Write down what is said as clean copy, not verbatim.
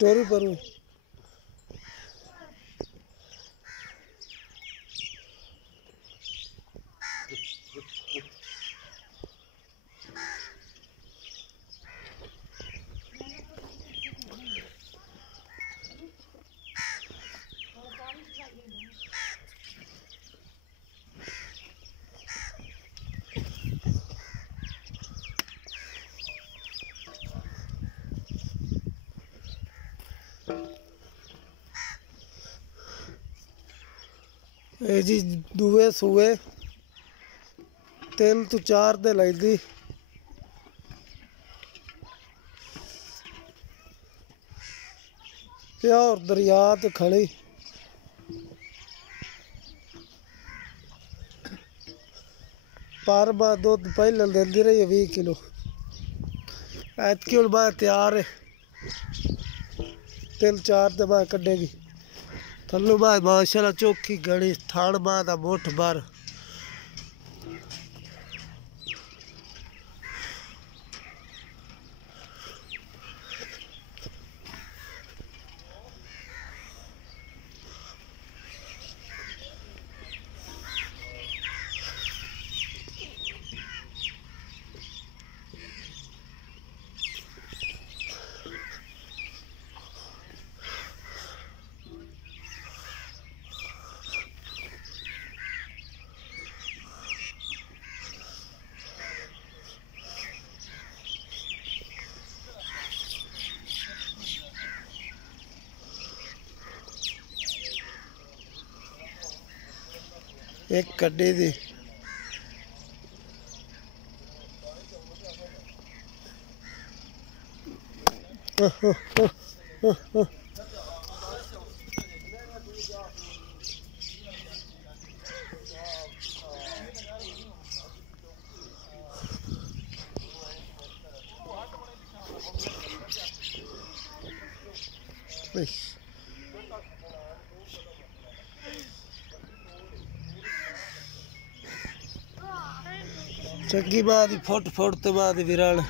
टोरी पर जी दुए सूए 3 तो 4 दे लगदी और दरिया ते खड़ी पार बाद दुध पहले देंदी रही है 20 किलो ऐतकी हुण बाद तैयार है 3-4 दे बाद कड्डेगी थल्लों बाद माशाल्लाह चौखी गड़ी थान बाद मुठ भर एक कड्डी दी चंगी बाद फुट फुट तो बाद विराल